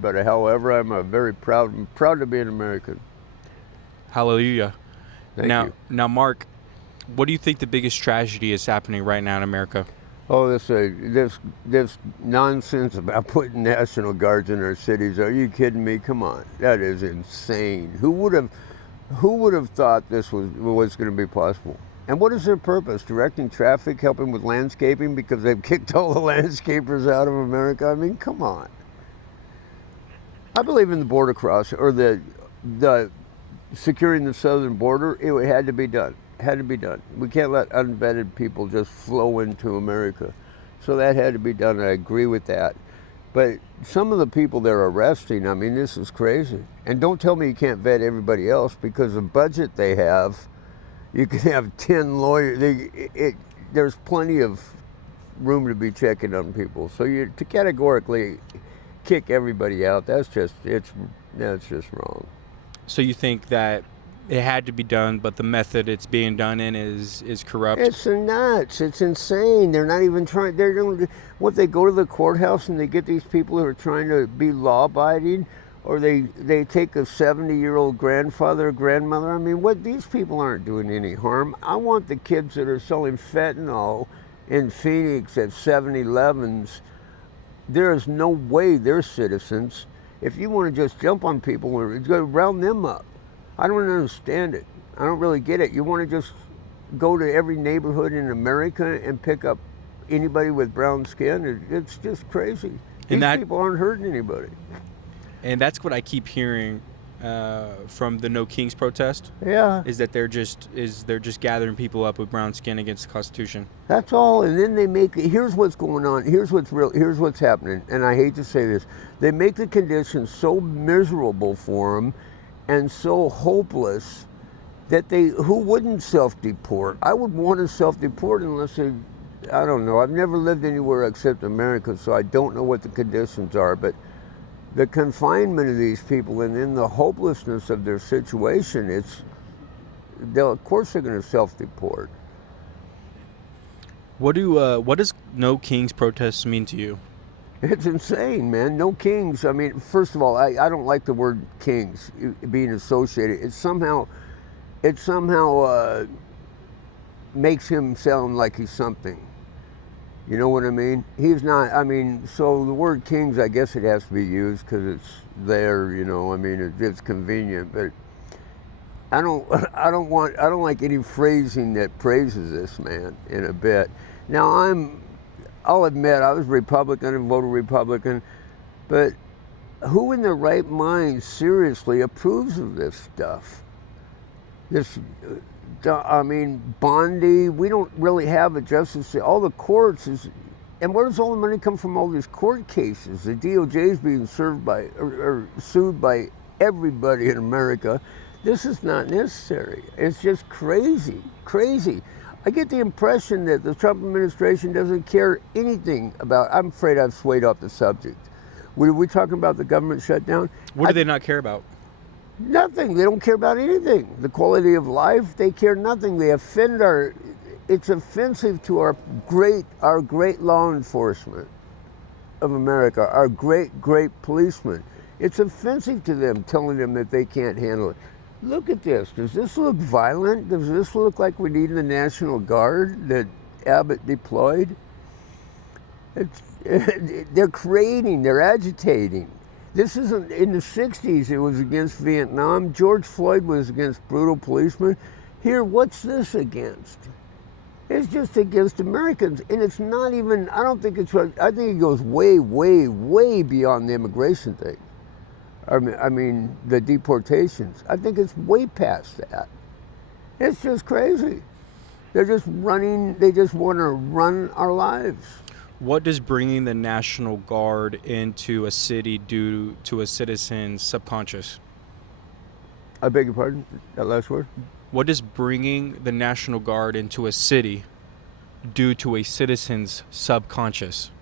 But however, I'm a very proud to be an American. Hallelujah. Thank now, you. now, Mark, what do you think the biggest tragedy is happening right now in America? Oh, this nonsense about putting National Guards in our cities. Are you kidding me? Come on, that is insane. Who would have thought this was going to be possible? And what is their purpose? Directing traffic, helping with landscaping because they've kicked all the landscapers out of America? I mean, come on. I believe in the border cross or the securing the southern border. It had to be done. Had to be done. We can't let unvetted people just flow into America. So that had to be done. I agree with that. But some of the people they're arresting, I mean, this is crazy. And don't tell me you can't vet everybody else because the budget they have, you can have 10 lawyers. There's plenty of room to be checking on people. So to categorically kick everybody out, that's just wrong. So you think that it had to be done, but the method it's being done in is corrupt? It's nuts. It's insane. They're not even trying. They're doing what, they go to the courthouse and they get these people who are trying to be law-abiding, or they take a 70-year-old grandfather or grandmother. I mean, these people aren't doing any harm. I want the kids that are selling fentanyl in Phoenix at 7-Elevens. There is no way they're citizens. If you want to just jump on people or round them up, I don't understand it. I don't really get it. You want to just go to every neighborhood in America and pick up anybody with brown skin? It's just crazy. These people aren't hurting anybody. And that's what I keep hearing from the No Kings protest. Yeah. Is that they're just gathering people up with brown skin against the Constitution. That's all. And then they make, here's what's going on. Here's what's happening. And I hate to say this. They make the conditions so miserable for them and so hopeless that who wouldn't self-deport? I would want to self-deport unless I don't know. I've never lived anywhere except America, so I don't know what the conditions are. But the confinement of these people and then the hopelessness of their situation, of course they're going to self-deport. What does No Kings protests mean to you? It's insane, man. No kings. I mean, first of all, I don't like the word kings being associated. It somehow makes him sound like he's something. You know what I mean? He's not. I mean, so the word kings, I guess it has to be used because it's there. You know, I mean, it's convenient. But I don't like any phrasing that praises this man in a bit. Now I'll admit I was Republican and voted Republican, but who in their right mind seriously approves of this stuff? I mean, Bondi, we don't really have a justice. All the courts and where does all the money come from? All these court cases. The DOJ is being served by or sued by everybody in America. This is not necessary. It's just crazy. I get the impression that the Trump administration doesn't care anything about. I'm afraid I've swayed off the subject. Were we talking about the government shutdown? What do they not care about? Nothing. They don't care about anything. The quality of life, they care nothing. They offend it's offensive to our great law enforcement of America, our great policemen. It's offensive to them, telling them that they can't handle it. Look at this. Does this look violent? Does this look like we need the National Guard that Abbott deployed? They're agitating. This isn't, in the 60s it was against Vietnam. George Floyd was against brutal policemen. Here, what's this against? It's just against Americans. And it's not even, I think it goes way beyond the immigration thing. I mean, the deportations. I think it's way past that. It's just crazy. They just want to run our lives. What does bringing the National Guard into a city do to a citizen's subconscious? I beg your pardon? That last word? What does bringing the National Guard into a city do to a citizen's subconscious?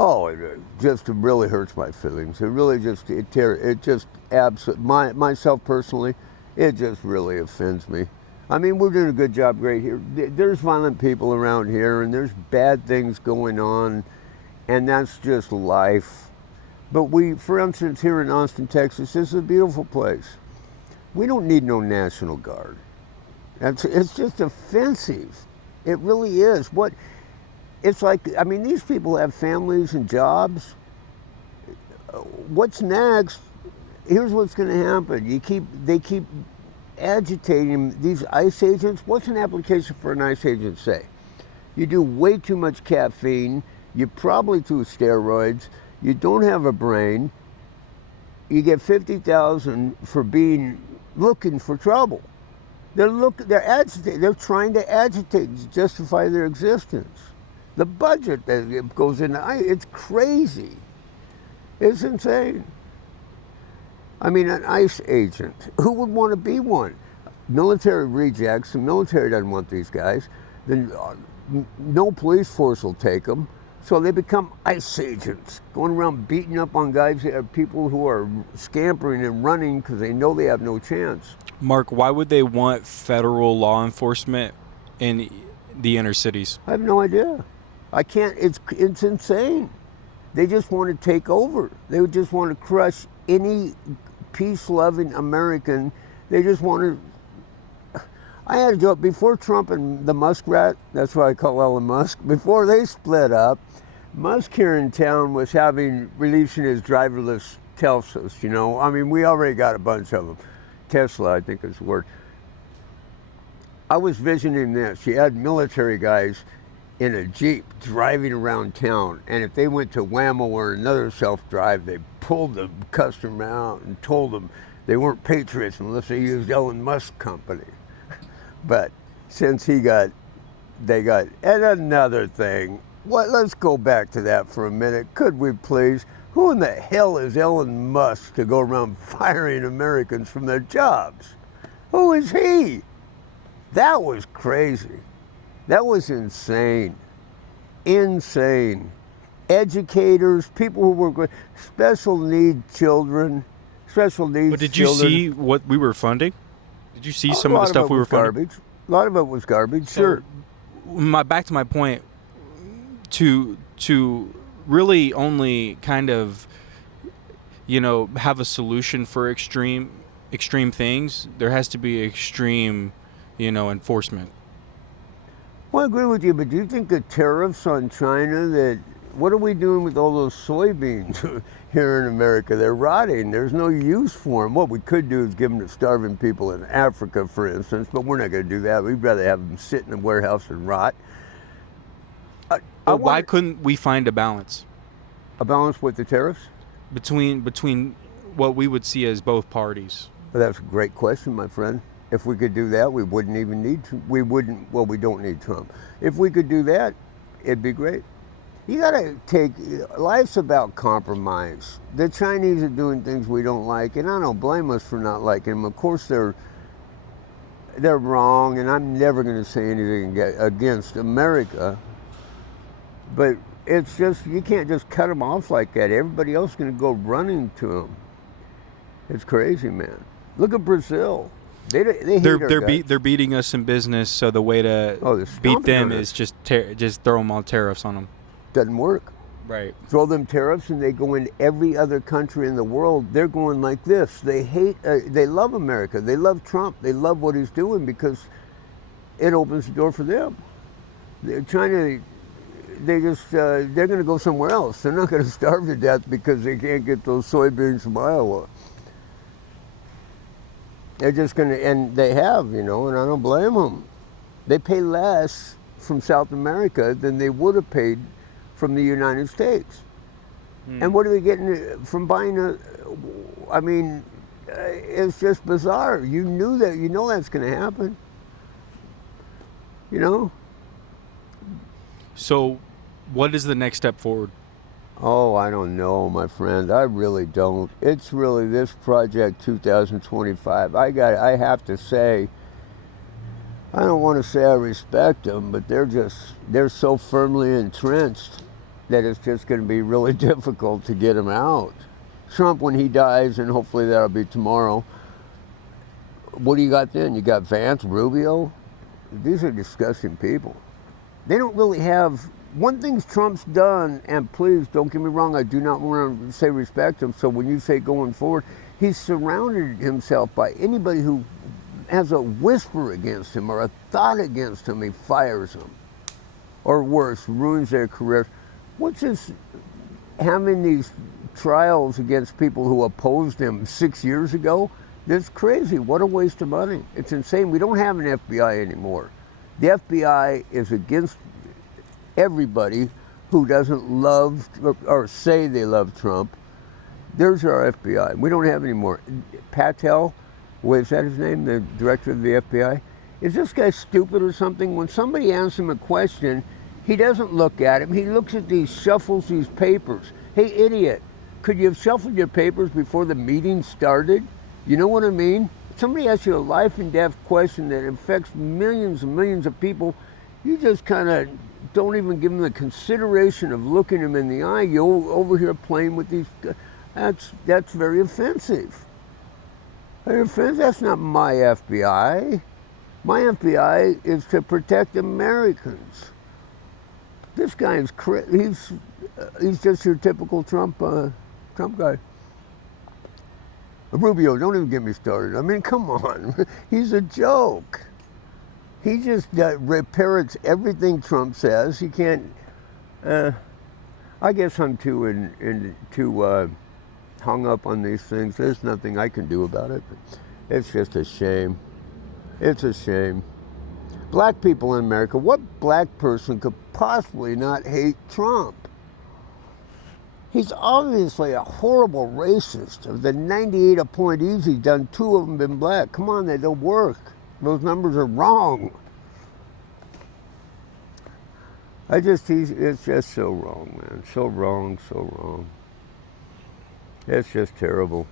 Oh, it just really hurts my feelings. It really myself personally, it just really offends me. I mean, we're doing a good job right here. There's violent people around here and there's bad things going on, and that's just life. But we, for instance, here in Austin, Texas, this is a beautiful place. We don't need no National Guard. It's just offensive. It really is. It's like, I mean, these people have families and jobs. What's next? Here's what's going to happen. They keep agitating these ICE agents. What's an application for an ICE agent say? You do way too much caffeine. You probably do steroids. You don't have a brain. You get 50,000 for looking for trouble. They're agitating. They're trying to agitate to justify their existence. The budget that goes into it's crazy. It's insane. I mean, an ICE agent, who would want to be one? Military rejects. The military doesn't want these guys. Then no police force will take them. So they become ICE agents, going around beating up on guys, people who are scampering and running because they know they have no chance. Mark, why would they want federal law enforcement in the inner cities? I have no idea. I can't. It's insane. They just want to take over. They would just want to crush any peace-loving American. They just want to. I had a joke before Trump and the Muskrat. That's why I call Elon Musk. Before they split up, Musk here in town was releasing his driverless Teslas. You know, I mean, we already got a bunch of them. Tesla, I think is the word. I was visioning this. You had military guys in a Jeep driving around town, and if they went to Whammo or another self-drive, they pulled the customer out and told them they weren't patriots unless they used Elon Musk company. But since they got, and another thing, let's go back to that for a minute, could we please? Who in the hell is Elon Musk to go around firing Americans from their jobs? Who is he? That was crazy. That was insane. Insane. Educators, people who work with special needs children. But did you see what we were funding? Did you see some of the stuff we were funding? Garbage. A lot of it was garbage, sure. Back to my point, to really only kind of, have a solution for extreme things, there has to be extreme, enforcement. Well, I agree with you, but do you think the tariffs on China, what are we doing with all those soybeans here in America? They're rotting. There's no use for them. What we could do is give them to starving people in Africa, for instance, but we're not going to do that. We'd rather have them sit in a warehouse and rot. Why couldn't we find a balance? A balance with the tariffs? Between what we would see as both parties. Well, that's a great question, my friend. If we could do that, we wouldn't even need we don't need Trump. If we could do that, it'd be great. You gotta life's about compromise. The Chinese are doing things we don't like, and I don't blame us for not liking them. Of course they're wrong, and I'm never gonna say anything against America. But it's just, you can't just cut them off like that. Everybody else is gonna go running to them. It's crazy, man. Look at Brazil. They're beating us in business, so the way to beat them is just throw them all tariffs on them. Doesn't work. Right. Throw them tariffs, and they go into every other country in the world. They're going like this. They love America. They love Trump. They love what he's doing because it opens the door for them. China, they're going to go somewhere else. They're not going to starve to death because they can't get those soybeans from Iowa. They're just going to, and they have, and I don't blame them. They pay less from South America than they would have paid from the United States. And what are they getting from buying it's just bizarre. You knew that, that's going to happen. So what is the next step forward? Oh, I don't know, my friend. I really don't. It's really this project 2025. I have to say, I don't want to say I respect them, but they're so firmly entrenched that it's just going to be really difficult to get them out. Trump, when he dies, and hopefully that'll be tomorrow, what do you got then? You got Vance, Rubio? These are disgusting people. They don't really have one thing Trump's done, and please don't get me wrong, I do not want to say respect him. So when you say going forward, he's surrounded himself by anybody who has a whisper against him or a thought against him, he fires them. Or worse, ruins their careers. What's this, having these trials against people who opposed him 6 years ago? That's crazy. What a waste of money. It's insane. We don't have an FBI anymore. The FBI is against everybody who doesn't love or say they love Trump. There's our FBI. We don't have any more. Patel, is that his name, the director of the FBI? Is this guy stupid or something? When somebody asks him a question, he doesn't look at him. He looks at these, shuffles these papers. Hey, idiot, could you have shuffled your papers before the meeting started? You know what I mean? Somebody asks you a life and death question that affects millions and millions of people. You just kind of don't even give them the consideration of looking them in the eye. You're over here playing with these. That's very offensive. Very offensive. That's not my FBI. My FBI is to protect Americans. This guy is he's just your typical Trump guy. Rubio, don't even get me started. I mean, come on. He's a joke. He just parrots everything Trump says. He can't. I guess I'm too hung up on these things. There's nothing I can do about it. It's just a shame. It's a shame. Black people in America, what black person could possibly not hate Trump? He's obviously a horrible racist. Of the 98 appointees he's done, 2 of them been black. Come on, they don't work. Those numbers are wrong. It's just so wrong, man. So wrong, so wrong. It's just terrible.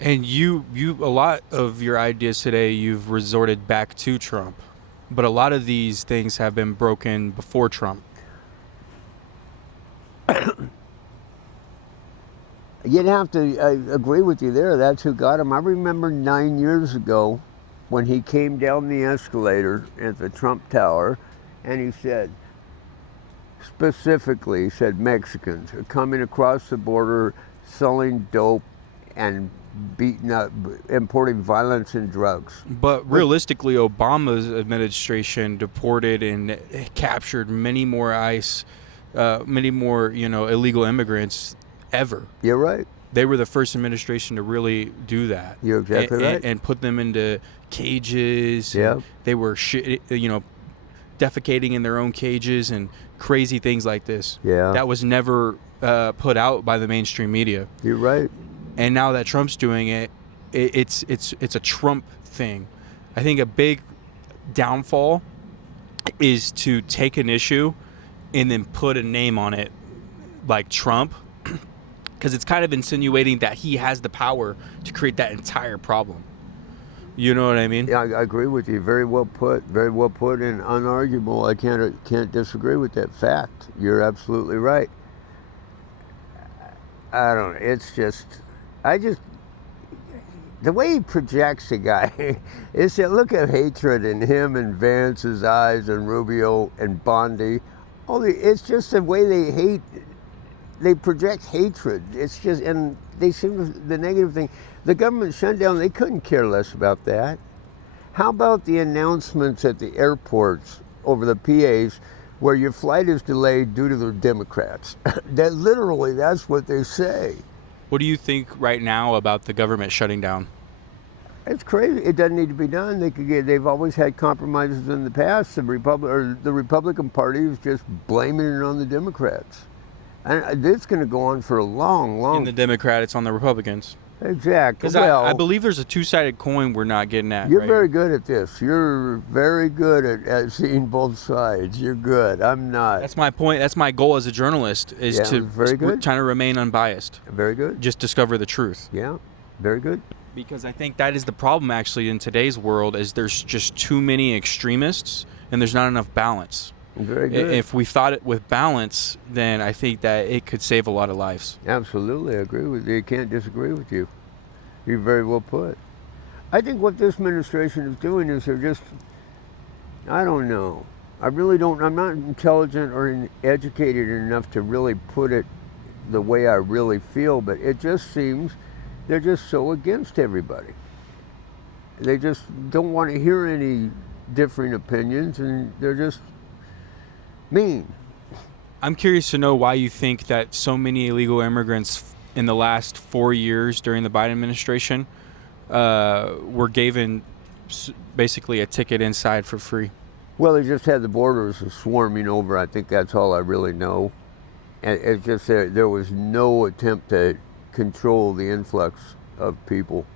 And you a lot of your ideas today, you've resorted back to Trump, but a lot of these things have been broken before Trump. You'd have to agree with you there. That's who got him. I remember 9 years ago when he came down the escalator at the Trump Tower, and he said, specifically, he said Mexicans are coming across the border, selling dope and beating up, importing violence and drugs. But realistically, Obama's administration deported and captured many more illegal immigrants ever. You're right. They were the first administration to really do that. You're exactly right. And put them into cages. Yeah. They were defecating in their own cages and crazy things like this. Yeah. That was never put out by the mainstream media. You're right. And now that Trump's doing it, it's a Trump thing. I think a big downfall is to take an issue and then put a name on it like Trump, because it's kind of insinuating that he has the power to create that entire problem. You know what I mean? Yeah, I agree with you. Very well put. Very well put and unarguable. I can't disagree with that fact. You're absolutely right. I don't know. It's just, the way he projects the guy, is that look at hatred in him and Vance's eyes and Rubio and Bondi. It's just the way they hate. They project hatred. It's just, and they seem the negative thing. The government shutdown, they couldn't care less about that. How about the announcements at the airports over the PAs where your flight is delayed due to the Democrats? That's what they say. What do you think right now about the government shutting down? It's crazy. It doesn't need to be done. They've always had compromises in the past. The Republican Party is just blaming it on the Democrats. And it's going to go on for a long. In the Democrat, it's on the Republicans. Exactly. Because I believe there's a two-sided coin we're not getting at. You're very good at this. You're very good at seeing both sides. You're good. I'm not. That's my point. That's my goal as a journalist, is trying to remain unbiased. Very good. Just discover the truth. Yeah, very good. Because I think that is the problem, actually, in today's world, is there's just too many extremists and there's not enough balance. Very good. If we thought it with balance, then I think that it could save a lot of lives. Absolutely, I agree with you. I can't disagree with you. You're very well put. I think what this administration is doing is they're just, I don't know. I really don't. I'm not intelligent or educated enough to really put it the way I really feel, but it just seems they're just so against everybody. They just don't want to hear any differing opinions, and they're just mean. I'm curious to know why you think that so many illegal immigrants in the last 4 years during the Biden administration were given basically a ticket inside for free. Well, they just had the borders swarming over. I think that's all I really know. And it's just there was no attempt to control the influx of people.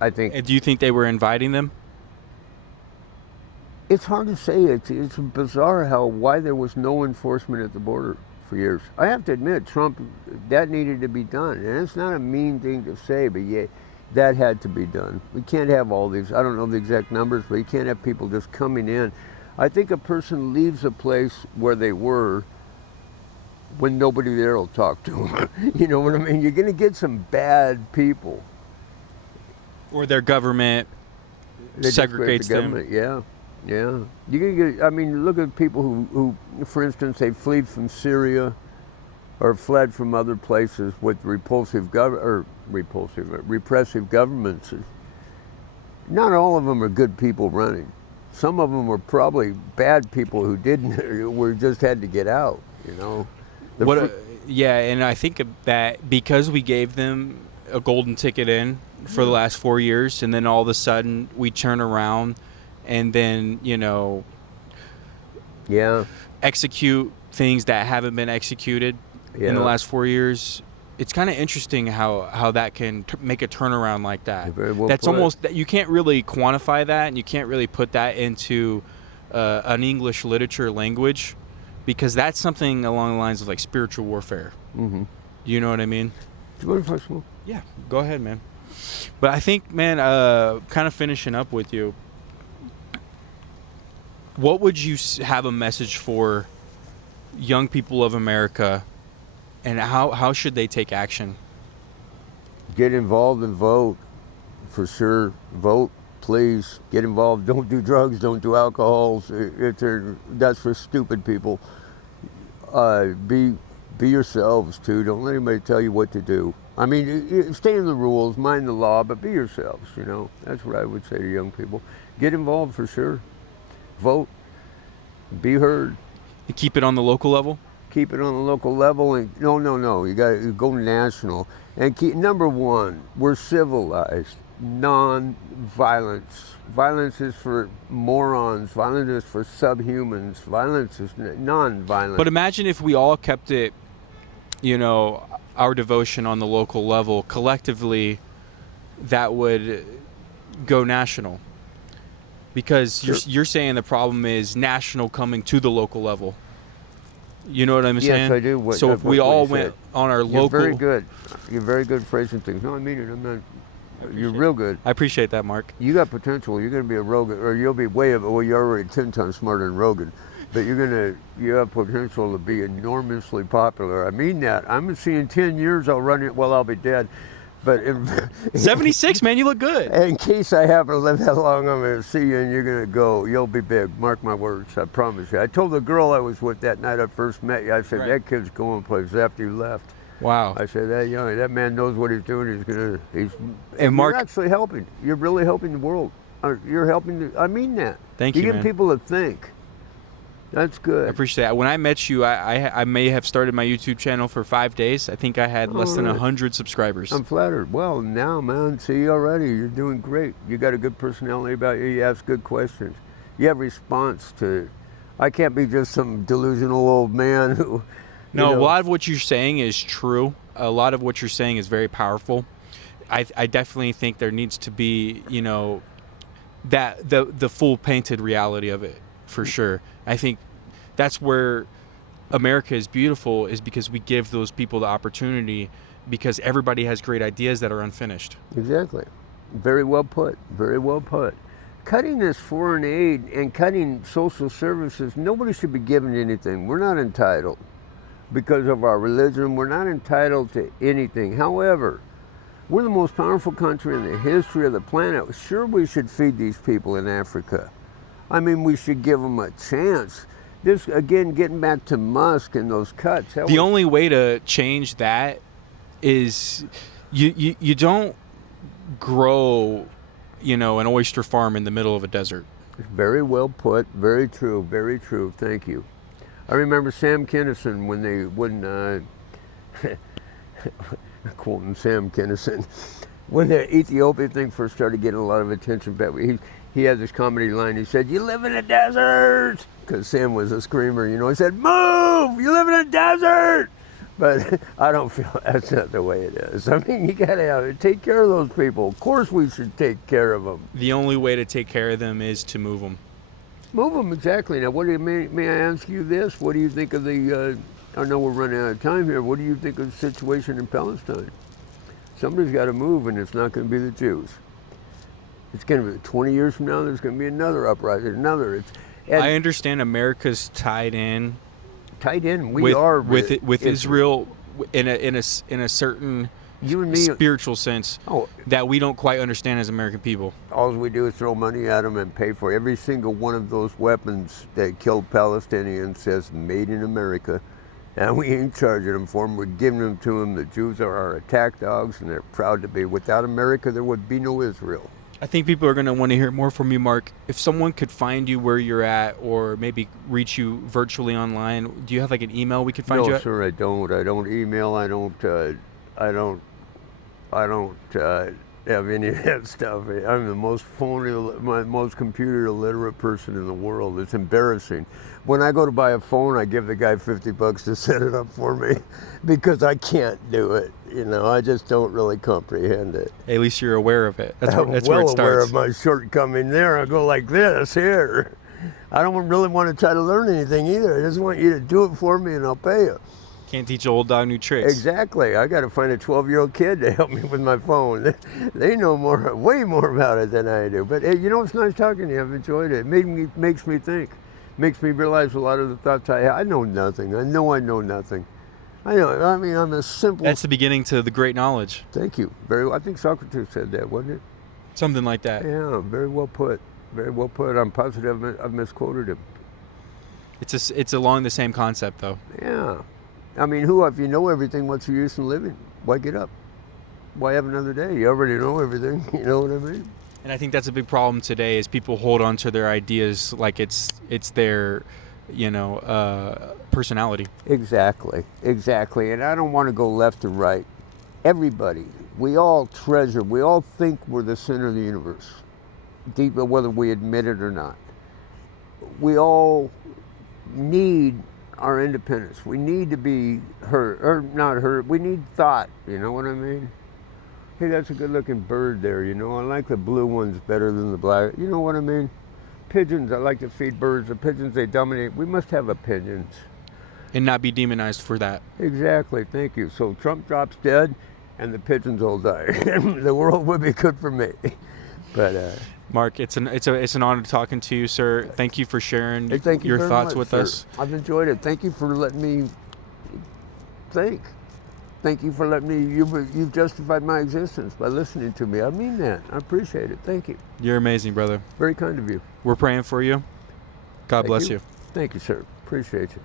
I think. And do you think they were inviting them? It's hard to say. It's bizarre why there was no enforcement at the border for years. I have to admit, Trump, that needed to be done. And it's not a mean thing to say, but yeah, that had to be done. We can't have all these, I don't know the exact numbers, but you can't have people just coming in. I think a person leaves a place where they were when nobody there will talk to them. You know what I mean? You're going to get some bad people. Or their government segregates them. Yeah. Yeah. You can get, I mean, look at people who, for instance, they fled from Syria or fled from other places with repressive governments. Not all of them are good people running. Some of them were probably bad people who just had to get out, you know. Yeah, and I think that because we gave them a golden ticket in for the last 4 years, and then all of a sudden we turn around and then, execute things that haven't been executed in the last 4 years. It's kind of interesting how that can make a turnaround like that. That's almost that you can't really quantify that, and you can't really put that into an English literature language, because that's something along the lines of like spiritual warfare. Mm-hmm. You know what I mean? Do you want to first one? Yeah, go ahead, man. But I think, man, kind of finishing up with you, what would you have a message for young people of America, and how should they take action? Get involved and vote, for sure. Vote, please. Get involved. Don't do drugs. Don't do alcohol. That's for stupid people. Be yourselves too. Don't let anybody tell you what to do. I mean, stay in the rules, mind the law, but be yourselves. You know, that's what I would say to young people. Get involved for sure. Vote. Be heard. You keep it on the local level. Keep it on the local level, and no. You got to go national. And number one, we're civilized. Non-violence. Violence is for morons. Violence is for subhumans. Violence is non-violent. But imagine if we all kept it, our devotion on the local level collectively, that would go national. Because Sure. you're saying the problem is national coming to the local level. You know what I'm saying? Yes, I do. So if we all went on our local... You're very good. You're very good phrasing things. No, I mean it. I'm not... You're real good. I appreciate that, Mark. You got potential. You're going to be a Rogan, or you'll be you're already 10 times smarter than Rogan, but you have potential to be enormously popular. I mean that. I'm seeing 10 years I'll run it. Well, I'll be dead. But 76, man, you look good. In case I happen to live that long, I'm going to see you, and you're going to go. You'll be big. Mark my words. I promise you. I told the girl I was with that night I first met you, I said, That kid's going places after you left. Wow. I said, that man knows what he's doing. And Mark, you're actually helping. You're really helping the world. You're helping. I mean that. Thank you, You get people to think. That's good. I appreciate that. When I met you, I may have started my YouTube channel for 5 days. I think I had less than 100 subscribers. I'm flattered. Well, now, man, see already, you're doing great. You got a good personality about you. You ask good questions. You have response to. I can't be just some delusional old man who. No, a lot of what you're saying is true. A lot of what you're saying is very powerful. I definitely think there needs to be, that the full painted reality of it, for sure. I think that's where America is beautiful, is because we give those people the opportunity, because everybody has great ideas that are unfinished. Exactly. Very well put. Very well put. Cutting this foreign aid and cutting social services, nobody should be given anything. We're not entitled. Because of our religion, we're not entitled to anything. However, we're the most powerful country in the history of the planet. Sure, we should feed these people in Africa. I mean, we should give them a chance. This, again, getting back to Musk and those cuts. The only way to change that is you don't grow, an oyster farm in the middle of a desert. Very well put. Very true. Very true. Thank you. I remember Sam Kinison when quoting Sam Kinison, when the Ethiopia thing first started getting a lot of attention. But he had this comedy line. He said, "You live in a desert," because Sam was a screamer. He said, "Move! You live in a desert." But I don't feel that's not the way it is. I mean, you gotta take care of those people. Of course, we should take care of them. The only way to take care of them is to move them. Move them, exactly. Now, what do you may I ask you this? What do you think of the? I know we're running out of time here. What do you think of the situation in Palestine? Somebody's got to move, and it's not going to be the Jews. It's going to be 20 years from now. There's going to be another uprising. I understand America's tied in. We are with Israel in a certain you and me, spiritual sense that we don't quite understand as American people. All we do is throw money at them and pay for every single one of those weapons that killed Palestinians says made in America, and we ain't charging them for them. We're giving them to them. The Jews are our attack dogs, and they're proud to be. Without America, there would be no Israel. I think people are going to want to hear more from you, Mark. If someone could find you where you're at, or maybe reach you virtually online, do you have like an email we could find you at? No, sir, I don't. I don't email. I don't have any of that stuff. I'm the most computer illiterate person in the world. It's embarrassing. When I go to buy a phone, I give the guy $50 to set it up for me because I can't do it. I just don't really comprehend it. At least you're aware of it. That's where it starts. I'm well aware of my shortcoming there. I go like this here. I don't really want to try to learn anything either. I just want you to do it for me and I'll pay you. Can't teach old dog new tricks. Exactly. I got to find a 12-year-old kid to help me with my phone. They know way more about it than I do. But hey, it's nice talking to you. I've enjoyed it. It makes me think. Makes me realize a lot of the thoughts I have. I know nothing. I know nothing. I mean, I'm a simple... That's the beginning to the great knowledge. Thank you. Very well. I think Socrates said that, wasn't it? Something like that. Yeah, very well put. Very well put. I'm positive I've misquoted him. It's along the same concept, though. Yeah. I mean, if you know everything, what's the use in living? Why get up? Why have another day? You already know everything. You know what I mean? And I think that's a big problem today is people hold on to their ideas like it's their, personality. Exactly. And I don't want to go left and right. Everybody, we all think we're the center of the universe, deep, whether we admit it or not. We all need our independence. We need to be heard, or not heard. We need thought. You know what I mean? Hey, that's a good-looking bird there. I like the blue ones better than the black. You know what I mean? Pigeons. I like to feed birds. The pigeons, they dominate. We must have opinions. And not be demonized for that. Exactly. Thank you. So Trump drops dead, and the pigeons all die. The world would be good for me. But Mark, it's an honor talking to you, sir. Thank you for sharing your thoughts with us. I've enjoyed it. Thank you for letting me think. Thank you for letting me. You've justified my existence by listening to me. I mean that. I appreciate it. Thank you. You're amazing, brother. Very kind of you. We're praying for you. God bless you. Thank you, sir. Appreciate you.